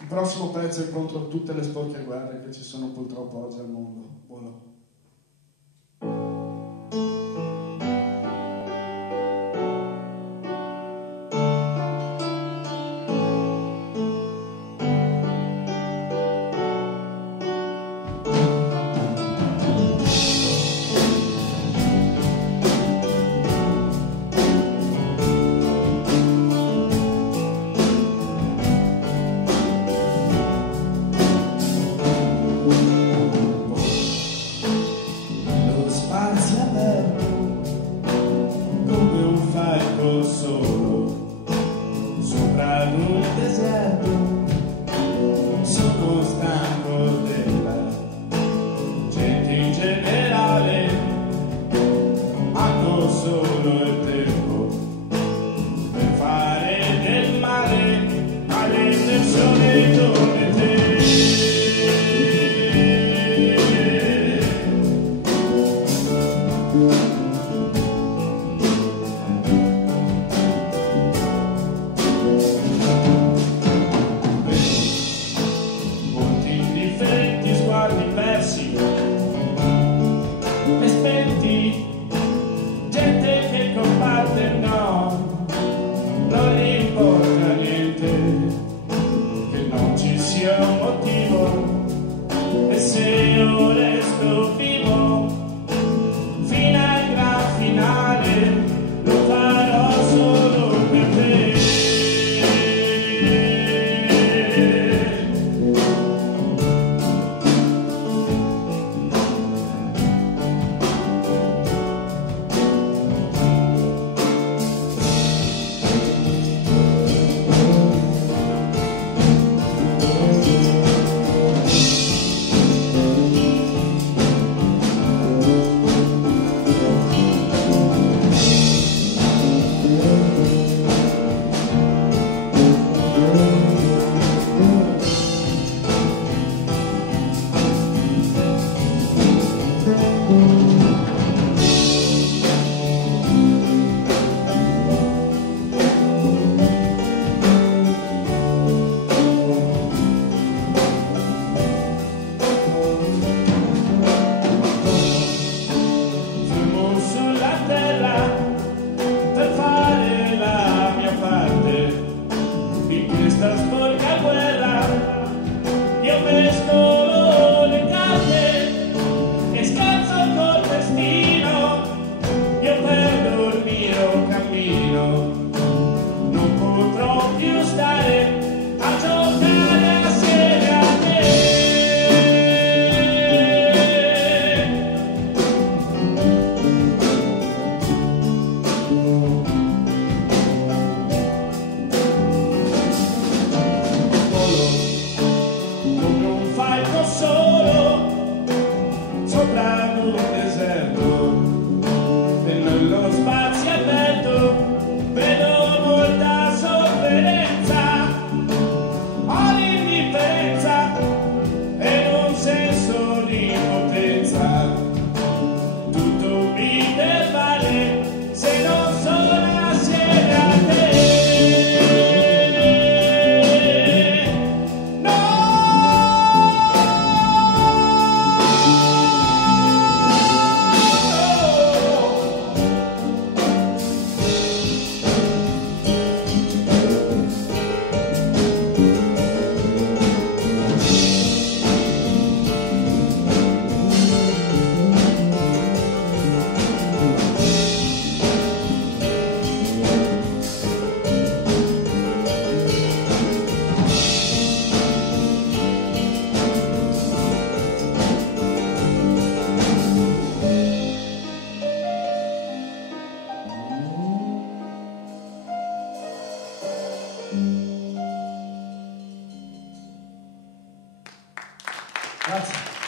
Il prossimo pezzo è contro tutte le sporche guerre che ci sono purtroppo oggi al mondo. Buono. Solo sopra un deserto, sono stanco della gente in generale, hanno solo il tempo per fare del male alle persone come te. E spenti, gente che combatte il no, non gli importa niente, che non ci sia un motivo, e se io resto vivo fino al gran finale, lo farò solo per te. Questa sporca guerra io mescolo le carte e scherzo col destino, io per dormire o cammino, non potrò più stare a giocare assieme a te. Solo sopra un deserto e nello spazio aperto vedo molta sofferenza, ho l'indifferenza e un senso di impotenza, tutto mi devale se non sono assieme a te. Grazie.